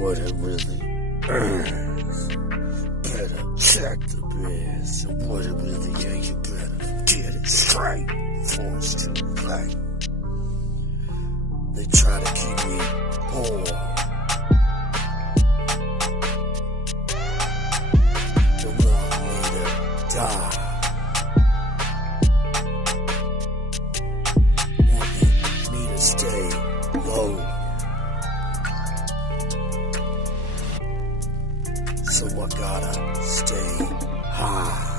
what it really earns. Better check the biz and what it really is. You better get it straight before it's too late. They try to keep me poor. They want me to die. Want me to stay low. So I gotta stay high.